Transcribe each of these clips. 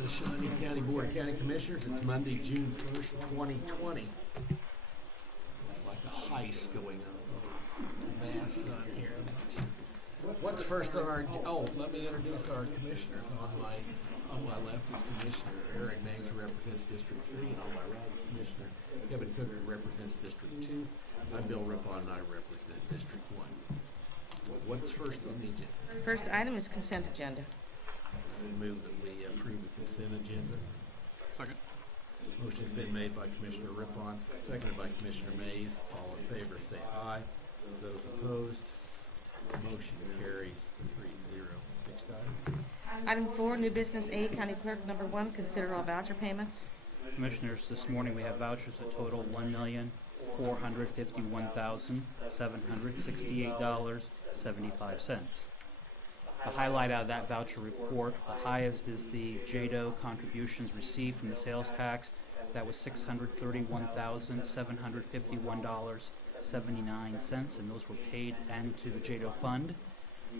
to the Shawnee County Board of County Commissioners. It's Monday, June 1st, 2020. It's like a heist going on. Mass sun here. What's first on our, let me introduce our commissioners. On my left is Commissioner Aaron Mays, who represents District 3, and on my right is Commissioner Kevin Cook, who represents District 2. I'm Bill Rippon, and I represent District 1. What's first on the agenda? First item is consent agenda. I move that we approve the consent agenda. Second. Motion's been made by Commissioner Rippon, seconded by Commissioner Mays. All in favor say aye. Those opposed, motion carries 3-0. Next item. Item 4, new business A, County Clerk number 1, consider all voucher payments. Commissioners, this morning we have vouchers that total $1,451,768.75. The highlight out of that voucher report, the highest is the JADO contributions received from the sales tax. That was $631,751.79, and those were paid into the JADO fund.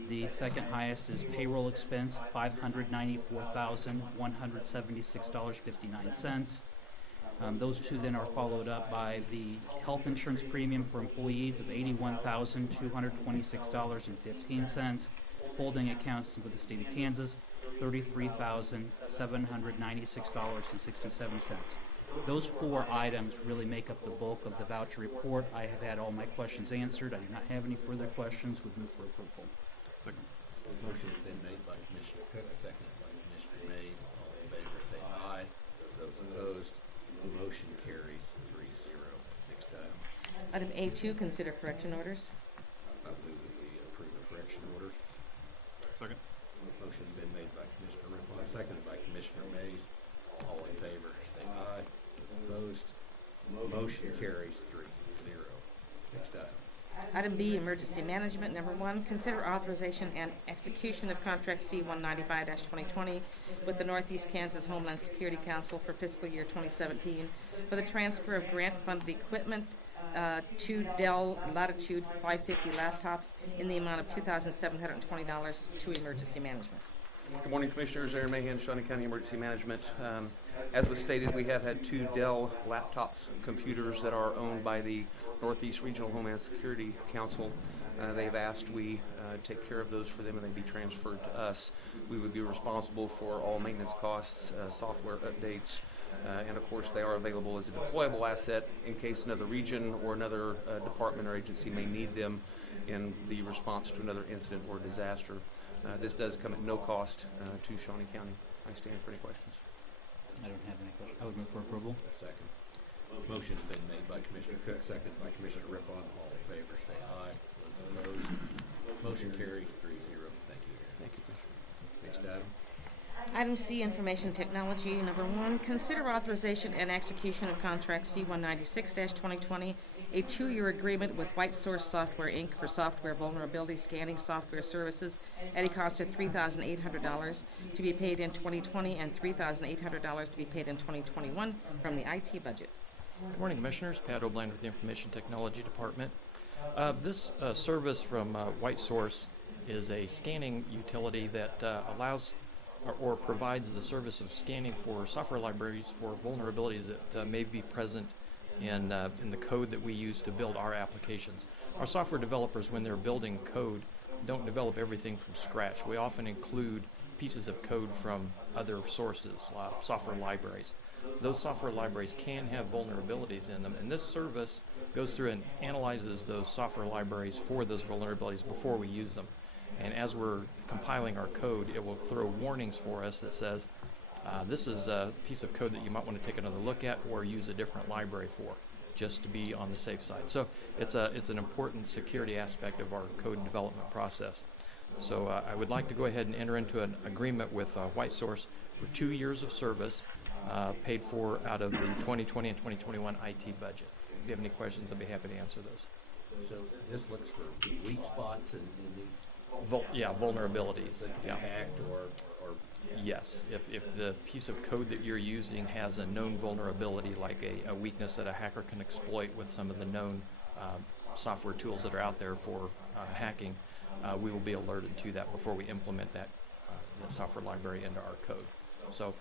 The second highest is payroll expense, $594,176.59. Those two then are followed up by the health insurance premium for employees of $81,226.15. Holding accounts with the state of Kansas, $33,796.67. Those four items really make up the bulk of the voucher report. I have had all my questions answered. I do not have any further questions. Would move for approval. Second. Motion's been made by Commissioner Cook, seconded by Commissioner Mays. All in favor say aye. Those opposed, motion carries 3-0. Next item. Item A2, consider correction orders. I move that we approve the correction orders. Second. Motion's been made by Commissioner Rippon, seconded by Commissioner Mays. All in favor say aye. Those opposed, motion carries 3-0. Next item. Item B, emergency management number 1, consider authorization and execution of contract C-195-2020 with the Northeast Kansas Homeland Security Council for fiscal year 2017 for the transfer of grant-funded equipment, 2 Dell Latitude 550 laptops in the amount of $2,720 to emergency management. Good morning, Commissioners. Aaron Mahan, Shawnee County Emergency Management. As was stated, we have had 2 Dell laptops, computers that are owned by the Northeast Regional Homeland Security Council. They've asked we take care of those for them and they be transferred to us. We would be responsible for all maintenance costs, software updates, and of course they are available as a deployable asset in case another region or another department or agency may need them in the response to another incident or disaster. This does come at no cost to Shawnee County. I stand for any questions. I don't have any questions. I would move for approval. Second. Motion's been made by Commissioner Cook, seconded by Commissioner Rippon. All in favor say aye. Those opposed, motion carries 3-0. Thank you, Aaron. Thank you, Commissioner. Next item. Item C, information technology number 1, consider authorization and execution of contract C-196-2020, a 2-year agreement with White Source Software, Inc. for software vulnerability scanning software services at a cost of $3,800 to be paid in 2020 and $3,800 to be paid in 2021 from the IT budget. Good morning, Commissioners. Pat O'Bland with the Information Technology Department. This service from White Source is a scanning utility that allows or provides the service of scanning for software libraries for vulnerabilities that may be present in the code that we use to build our applications. Our software developers, when they're building code, don't develop everything from scratch. We often include pieces of code from other sources, software libraries. Those software libraries can have vulnerabilities in them, and this service goes through and analyzes those software libraries for those vulnerabilities before we use them. And as we're compiling our code, it will throw warnings for us that says, this is a piece of code that you might want to take another look at or use a different library for, just to be on the safe side. So it's an important security aspect of our code development process. So I would like to go ahead and enter into an agreement with White Source for 2 years of service, paid for out of the 2020 and 2021 IT budget. If you have any questions, I'd be happy to answer those. So this looks for weak spots in these Vulnerabilities. that can be hacked or Yes, if the piece of code that you're using has a known vulnerability, like a weakness that a hacker can exploit with some of the known software tools that are out there for hacking, we will be alerted to that before we implement that software library into our code. So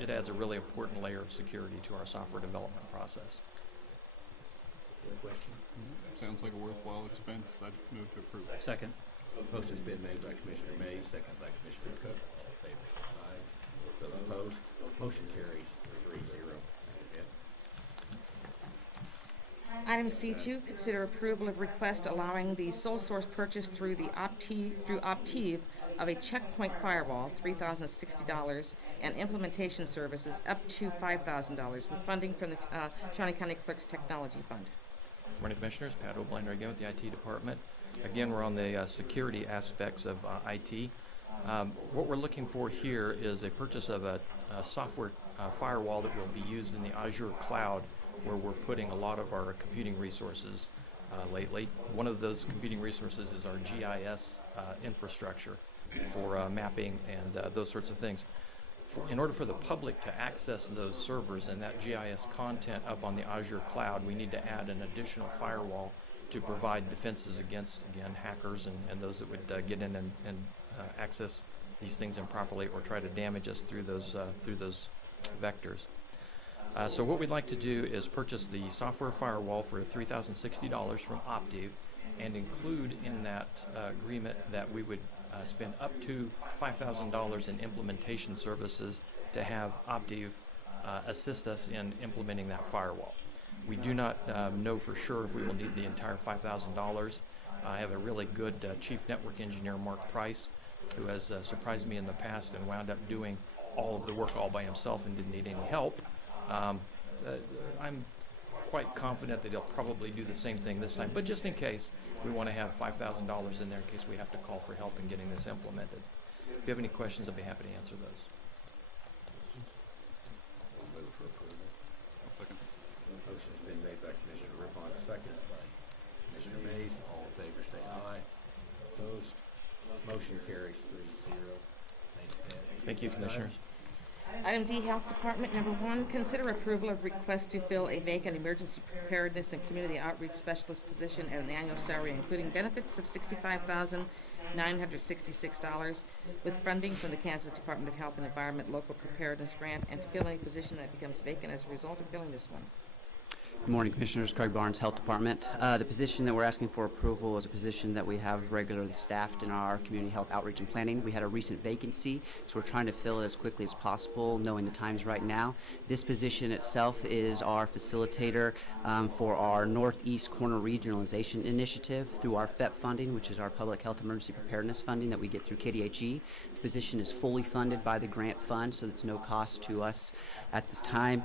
it adds a really important layer of security to our software development process. Any questions? Sounds like a worthwhile expense. I'd move to approve. Second. Motion's been made by Commissioner Mays, second by Commissioner Cook. All in favor, say aye. Those opposed, motion carries 3-0. Item C2, consider approval of request allowing the sole source purchase through Optiv of a checkpoint firewall, $3,060, and implementation services up to $5,000 with funding from the Shawnee County Clerk's Technology Fund. Morning, Commissioners. Pat O'Blinder again with the IT Department. Again, we're on the security aspects of IT. What we're looking for here is a purchase of a software firewall that will be used in the Azure cloud, where we're putting a lot of our computing resources lately. One of those computing resources is our GIS infrastructure for mapping and those sorts of things. In order for the public to access those servers and that GIS content up on the Azure cloud, we need to add an additional firewall to provide defenses against, again, hackers and those that would get in and access these things improperly or try to damage us through those vectors. So what we'd like to do is purchase the software firewall for $3,060 from Optiv and include in that agreement that we would spend up to $5,000 in implementation services to have Optiv assist us in implementing that firewall. We do not know for sure if we will need the entire $5,000. I have a really good chief network engineer, Mark Price, who has surprised me in the past and wound up doing all of the work all by himself and didn't need any help. I'm quite confident that he'll probably do the same thing this time, but just in case, we want to have $5,000 in there in case we have to call for help in getting this implemented. If you have any questions, I'll be happy to answer those. Move for approval. I'll second. Motion's been made by Commissioner Rippon, second by Commissioner Mays. All in favor, say aye. Opposed, motion carries 3-0. Thank you, Pat. Thank you, Commissioners. Item D, Health Department, number 1, consider approval of request to fill a vacant emergency preparedness and community outreach specialist position at an annual salary including benefits of $65,966 with funding from the Kansas Department of Health and Environment Local Preparedness Grant, and to fill any position that becomes vacant as a result of filling this one. Good morning, Commissioners. Craig Barnes, Health Department. The position that we're asking for approval is a position that we have regularly staffed in our community health outreach and planning. We had a recent vacancy, so we're trying to fill it as quickly as possible, knowing the times right now. This position itself is our facilitator for our Northeast Corner Regionalization Initiative through our FEP funding, which is our Public Health Emergency Preparedness funding that we get through KDHE. The position is fully funded by the grant fund, so it's no cost to us at this time.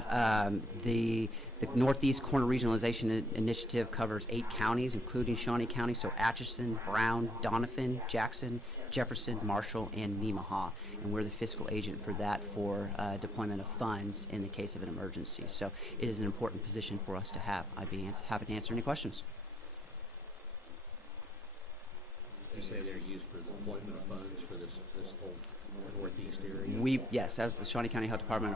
The Northeast Corner Regionalization Initiative covers 8 counties, including Shawnee County, so Atchison, Brown, Doniphan, Jackson, Jefferson, Marshall, and Nemaha. And we're the fiscal agent for that for deployment of funds in the case of an emergency. So it is an important position for us to have. I'd be happy to answer any questions. You say they're used for the deployment of funds for this whole northeast area? Yes, as the Shawnee County Health Department,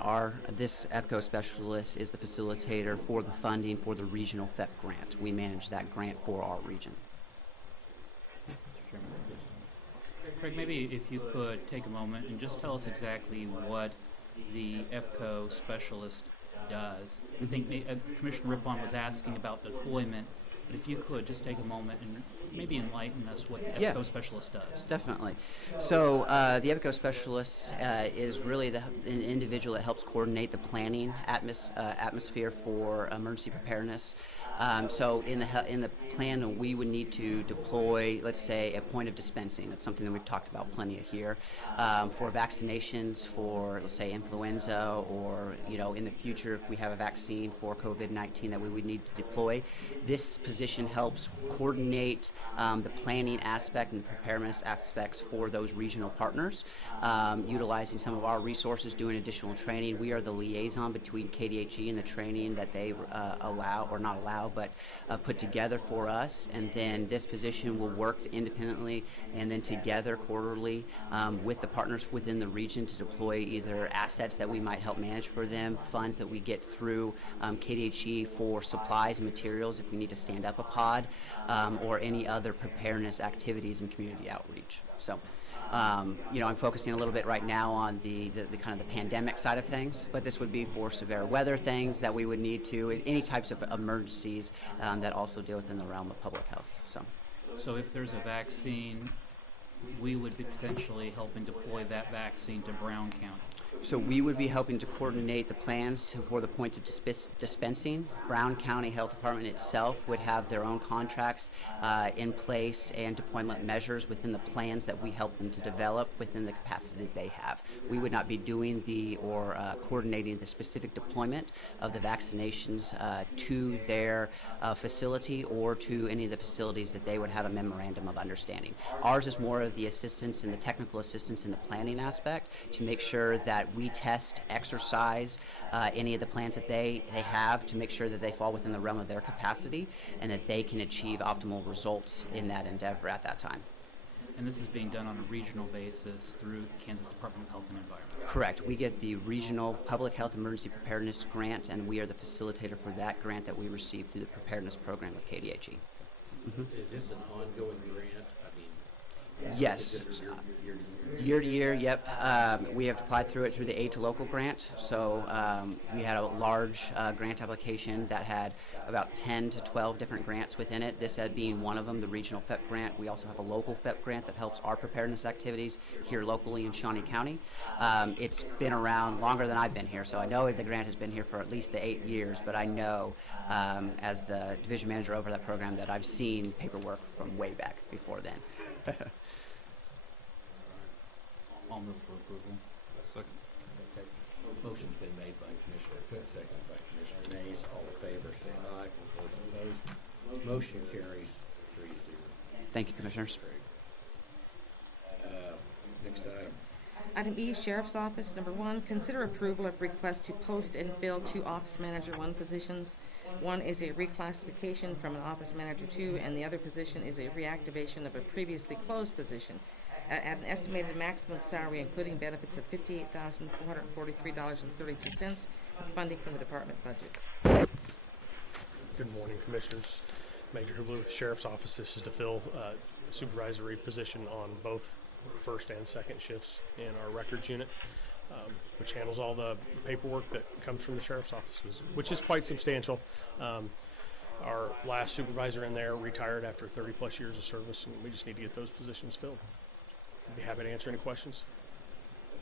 this EPCO specialist is the facilitator for the funding for the regional FEP grant. We manage that grant for our region. Mr. Chairman. Craig, maybe if you could take a moment and just tell us exactly what the EPCO specialist does. I think Commissioner Rippon was asking about deployment, but if you could just take a moment and maybe enlighten us what the EPCO specialist does. Definitely. So the EPCO specialist is really an individual that helps coordinate the planning atmosphere for emergency preparedness. So in the plan, we would need to deploy, let's say, a point of dispensing. That's something that we've talked about plenty of here. For vaccinations, for let's say influenza, or in the future if we have a vaccine for COVID-19 that we would need to deploy. This position helps coordinate the planning aspect and preparedness aspects for those regional partners, utilizing some of our resources, doing additional training. We are the liaison between KDHE and the training that they allow, or not allow, but put together for us. And then this position will work independently and then together quarterly with the partners within the region to deploy either assets that we might help manage for them, funds that we get through KDHE for supplies and materials if we need to stand up a pod, or any other preparedness activities and community outreach. So I'm focusing a little bit right now on the kind of the pandemic side of things, but this would be for severe weather things that we would need to, any types of emergencies that also deal within the realm of public health. So if there's a vaccine, we would be potentially helping deploy that vaccine to Brown County. So we would be helping to coordinate the plans for the points of dispensing. Brown County Health Department itself would have their own contracts in place and deployment measures within the plans that we help them to develop within the capacity that they have. We would not be doing coordinating the specific deployment of the vaccinations to their facility or to any of the facilities that they would have a memorandum of understanding. Ours is more of the assistance and the technical assistance in the planning aspect to make sure that we test, exercise any of the plans that they have to make sure that they fall within the realm of their capacity and that they can achieve optimal results in that endeavor at that time. And this is being done on a regional basis through the Kansas Department of Health and Environment. Correct. We get the Regional Public Health Emergency Preparedness Grant, and we are the facilitator for that grant that we receive through the preparedness program of KDHE. Is this an ongoing grant? I mean, Yes. is this year to year? Year to year, yep. We have applied through the Aid to Local grant. So we had a large grant application that had about 10 to 12 different grants within it. This being one of them, the regional FEP grant. We also have a local FEP grant that helps our preparedness activities here locally in Shawnee County. It's been around longer than I've been here, so I know the grant has been here for at least the 8 years, but I know as the division manager over that program that I've seen paperwork from way back before then. I'll move for approval. Second. Okay. Motion's been made by Commissioner Cook, seconded by Commissioner Mays. All in favor, say aye. Those opposed, motion carries 3-0. Thank you, Commissioners. Next item. Item E, Sheriff's Office, number 1, consider approval of request to post and fill 2 Office Manager 1 positions. One is a reclassification from an Office Manager 2, and the other position is a reactivation of a previously closed position at an estimated maximum salary, including benefits of $58,443.32, with funding from the department budget. Good morning, Commissioners. Major Hubler with the Sheriff's Office. This is to fill supervisory position on both first and second shifts in our records unit, which handles all the paperwork that comes from the Sheriff's Office, which is quite substantial. Our last supervisor in there retired after 30 plus years of service, and we just need to get those positions filled. I'd be happy to answer any questions.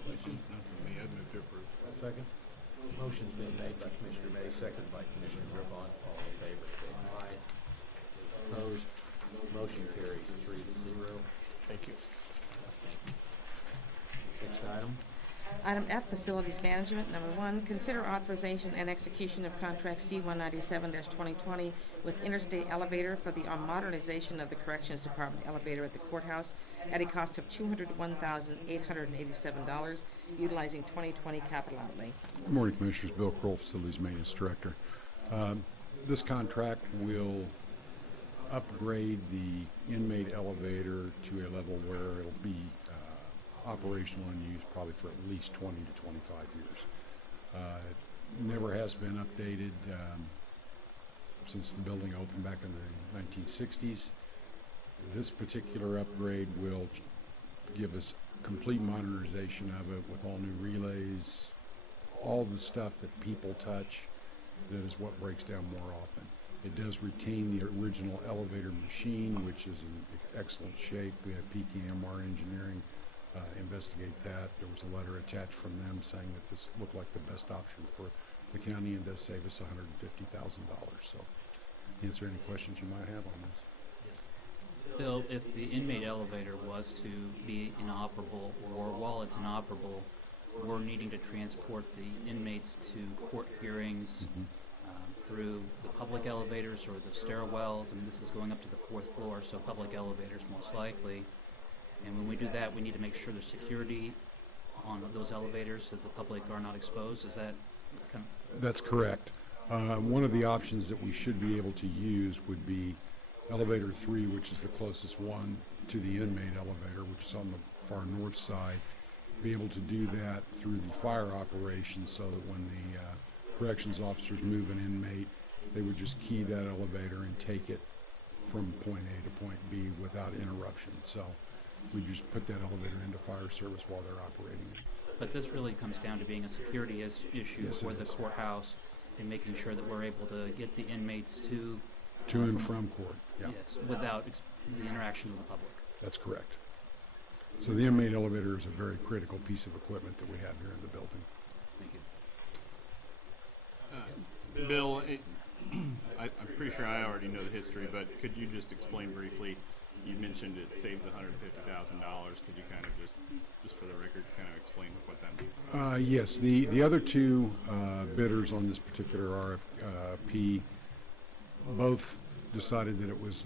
Questions? None from me. I'd move to approve. Second. Motion's been made by Commissioner Mays, seconded by Commissioner Griffon. All in favor, say aye. Opposed, motion carries 3-0. Thank you. Thank you. Next item. Item F, Facilities Management, number 1, consider authorization and execution of contract C-197-2020 with Interstate Elevator for the modernization of the Corrections Department elevator at the courthouse at a cost of $201,887, utilizing 2020 capital outlay. Good morning, Commissioners. Bill Kroll, Facilities Maintenance Director. This contract will upgrade the inmate elevator to a level where it'll be operational and used probably for at least 20 to 25 years. It never has been updated since the building opened back in the 1960s. This particular upgrade will give us complete modernization of it with all new relays, all the stuff that people touch. That is what breaks down more often. It does retain the original elevator machine, which is in excellent shape. We had PKMR Engineering investigate that. There was a letter attached from them saying that this looked like the best option for the county and does save us $150,000. So, answer any questions you might have on this. Bill, if the inmate elevator was to be inoperable, or while it's inoperable, we're needing to transport the inmates to court hearings through the public elevators or the stairwells, and this is going up to the 4th floor, so public elevators most likely. And when we do that, we need to make sure there's security on those elevators so the public are not exposed. Is that kind of... That's correct. One of the options that we should be able to use would be elevator 3, which is the closest one to the inmate elevator, which is on the far north side. Be able to do that through the fire operation so that when the corrections officers move an inmate, they would just key that elevator and take it from point A to point B without interruption. So we just put that elevator into fire service while they're operating it. But this really comes down to being a security issue Yes, for it the is. courthouse and making sure that we're able to get the inmates to, To and from court, yeah, yes, without the interaction with the public. that's correct. So the inmate elevator is a very critical piece of equipment that we have here in the building. Thank you. Bill, I'm pretty sure I already know the history, but could you just explain briefly? You mentioned it saves $150,000. Could you kind of just for the record, kind of explain what that means? Yes, the other two bidders on this particular RFP both decided that it was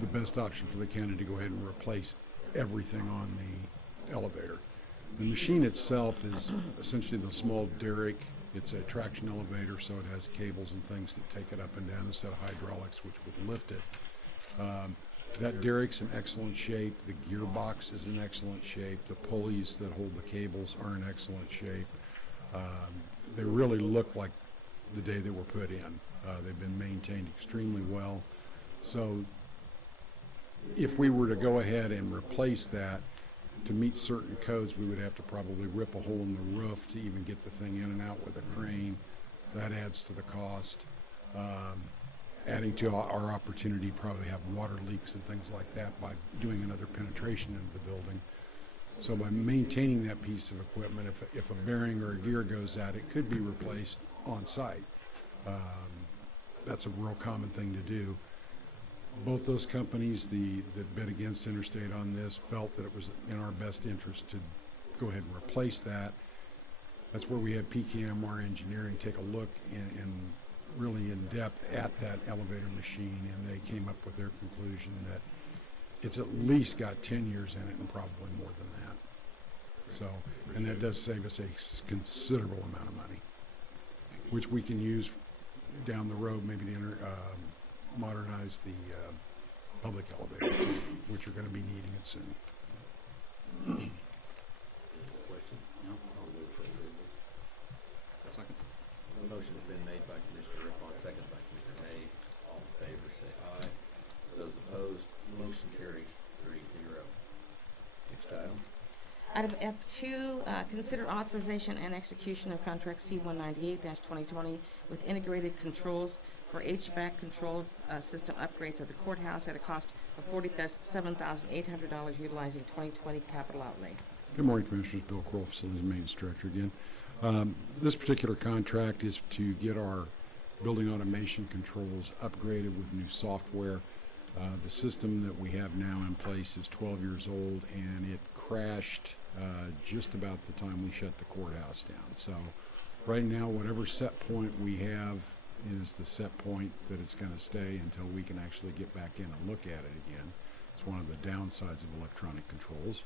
the best option for the county to go ahead and replace everything on the elevator. The machine itself is essentially the small derrick. It's a traction elevator, so it has cables and things that take it up and down instead of hydraulics, which would lift it. That derrick's in excellent shape. The gearbox is in excellent shape. The pulleys that hold the cables are in excellent shape. They really look like the day they were put in. They've been maintained extremely well. So if we were to go ahead and replace that, to meet certain codes, we would have to probably rip a hole in the roof to even get the thing in and out with a crane. So that adds to the cost. Adding to our opportunity, probably have water leaks and things like that by doing another penetration into the building. So by maintaining that piece of equipment, if a bearing or a gear goes out, it could be replaced on site. That's a real common thing to do. Both those companies that bid against Interstate on this felt that it was in our best interest to go ahead and replace that. That's where we had PKMR Engineering take a look and really in depth at that elevator machine, and they came up with their conclusion that it's at least got 10 years in it and probably more than that. So, and that does save us a considerable amount of money, which we can use down the road maybe to modernize the public elevators too, which are going to be needing it soon. Question? No? I'll move for approval. Second. The motion's been made by Commissioner Rippon, seconded by Commissioner Hayes. All in favor, say aye. Those opposed, motion carries 3-0. Next item. Item F2, consider authorization and execution of contract C-198-2020 with integrated controls for HVAC controls system upgrades of the courthouse at a cost of $47,800 utilizing 2020 capital outlay. Good morning, Commissioners. Bill Kroll, Facilities and Maintenance Director again. This particular contract is to get our building automation controls upgraded with new software. The system that we have now in place is 12 years old, and it crashed just about the time we shut the courthouse down. So right now, whatever set point we have is the set point that it's going to stay until we can actually get back in and look at it again. It's one of the downsides of electronic controls.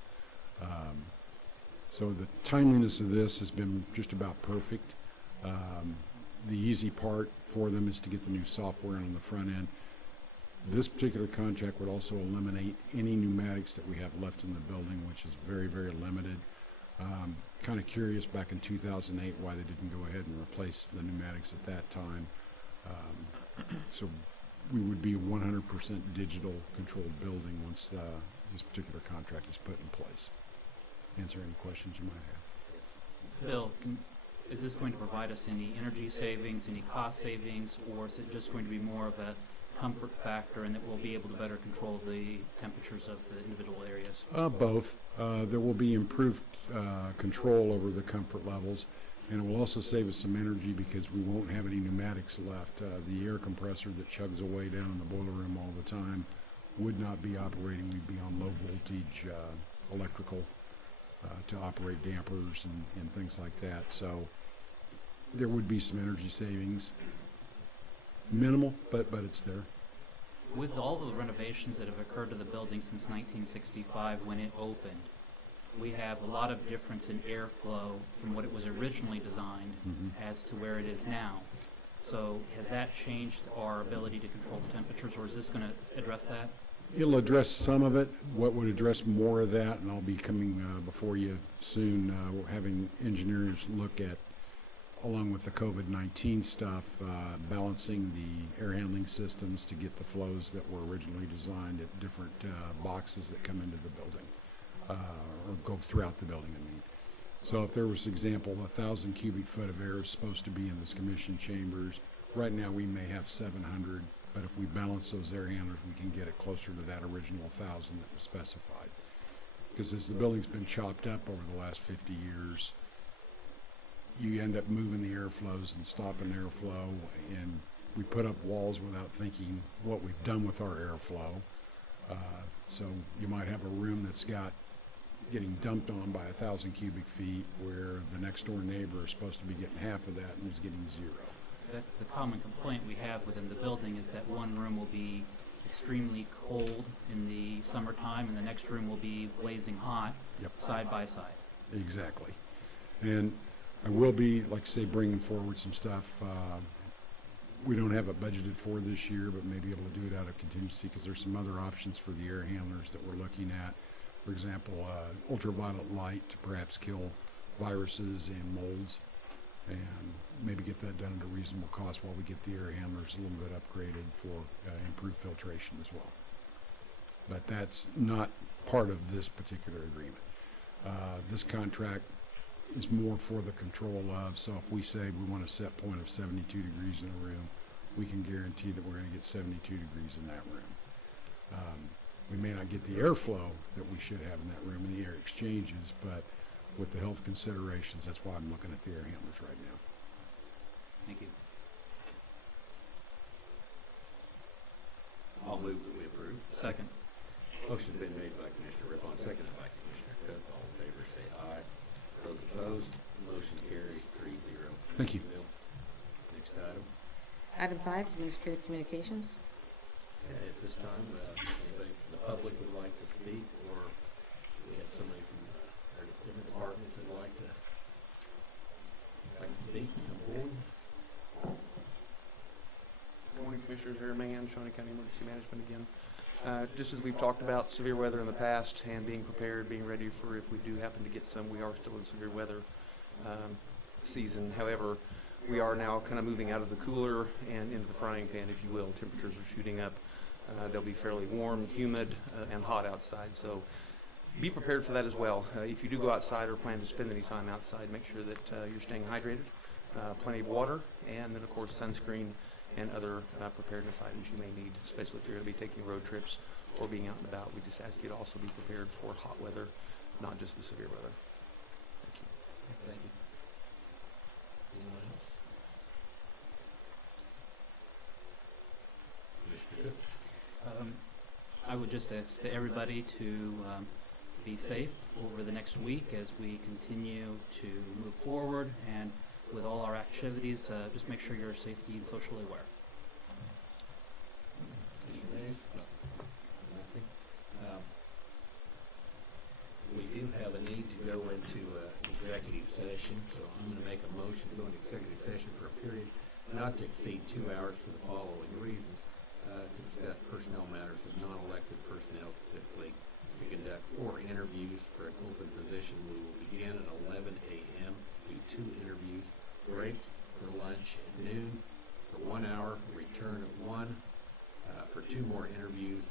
So the timeliness of this has been just about perfect. The easy part for them is to get the new software on the front end. This particular contract would also eliminate any pneumatics that we have left in the building, which is very, very limited. Kind of curious back in 2008 why they didn't go ahead and replace the pneumatics at that time. So we would be a 100% digital controlled building once this particular contract is put in place. Answer any questions you might have. Bill, is this going to provide us any energy savings, any cost savings, or is it just going to be more of a comfort factor and that we'll be able to better control the temperatures of the individual areas? Both. There will be improved control over the comfort levels, and it will also save us some energy because we won't have any pneumatics left. The air compressor that chugs away down in the boiler room all the time would not be operating. We'd be on low voltage electrical to operate dampers and things like that. So there would be some energy savings. Minimal, but it's there. With all the renovations that have occurred to the building since 1965 when it opened, we have a lot of difference in airflow from what it was originally designed as to where it is now. So has that changed our ability to control the temperatures, or is this going to address that? It'll address some of it. What would address more of that, and I'll be coming before you soon, having engineers look at, along with the COVID-19 stuff, balancing the air handling systems to get the flows that were originally designed at different boxes that come into the building. or go throughout the building, I mean. So if there was, example, 1,000 cubic foot of air is supposed to be in this commission chambers, right now we may have 700, but if we balance those air handlers, we can get it closer to that original 1,000 that was specified. Because as the building's been chopped up over the last 50 years, you end up moving the airflows and stopping airflow, and we put up walls without thinking what we've done with our airflow. So you might have a room that's getting dumped on by 1,000 cubic feet, where the next door neighbor is supposed to be getting half of that and is getting 0. That's the common complaint we have within the building, is that one room will be extremely cold in the summertime and the next room will be blazing hot. Yep. Side by side. Exactly. And I will be, like I say, bringing forward some stuff. We don't have it budgeted for this year, but may be able to do it out of contingency, because there's some other options for the air handlers that we're looking at. For example, ultraviolet light to perhaps kill viruses and molds, and maybe get that done at a reasonable cost while we get the air handlers a little bit upgraded for improved filtration as well. But that's not part of this particular agreement. This contract is more for the control of, so if we say we want a set point of 72 degrees in a room, we can guarantee that we're going to get 72 degrees in that room. We may not get the airflow that we should have in that room and the air exchanges, but with the health considerations, that's why I'm looking at the air handlers right now. Thank you. I'll move that we approve. Second. Motion's been made by Commissioner Rippon, seconded by Commissioner Cook. All in favor say aye. Those opposed, motion carries 3-0. Thank you. Bill. Next item. Item 5, administrative communications. Okay, at this time, anybody from the public would like to speak, or we have somebody from our different departments that would like to speak, come forward. Good morning, Commissioners. Aaron Mahan, Shawnee County Emergency Management again. Just as we've talked about severe weather in the past and being prepared, being ready for if we do happen to get some, we are still in severe weather season. However, we are now kind of moving out of the cooler and into the frying pan, if you will. Temperatures are shooting up. They'll be fairly warm, humid, and hot outside. So be prepared for that as well. If you do go outside or plan to spend any time outside, make sure that you're staying hydrated, plenty of water, and then, of course, sunscreen and other preparedness items you may need, especially if you're going to be taking road trips or being out and about. We just ask you to also be prepared for hot weather, not just the severe weather. Thank you. Thank you. Anyone else? Commissioner Cook. I would just ask everybody to be safe over the next week as we continue to move forward, and with all our activities, just make sure you're safety and socially aware. Commissioner Hayes? Nothing. We do have a need to go into executive session, so I'm going to make a motion to go into executive session for a period not to exceed 2 hours for the following reasons. To discuss personnel matters of non-elected personnel, specifically to conduct 4 interviews for an open position. We will begin at 11 a.m., do 2 interviews, break for lunch at noon for 1 hour, return at 1 for 2 more interviews,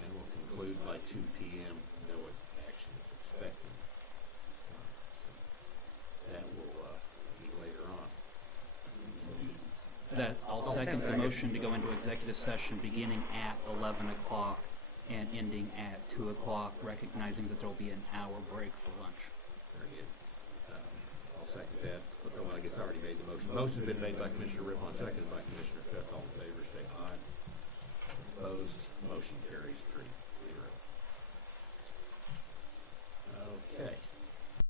and we'll conclude by 2 p.m. No action is expected this time. So that will be later on. I'll second the motion to go into executive session beginning at 11 o'clock and ending at 2 o'clock, recognizing that there will be an hour break for lunch. Very good. I'll second that. Oh, I guess I already made the motion. Motion's been made by Commissioner Rippon, seconded by Commissioner Cook. All in favor say aye. Opposed, motion carries 3-0. Okay.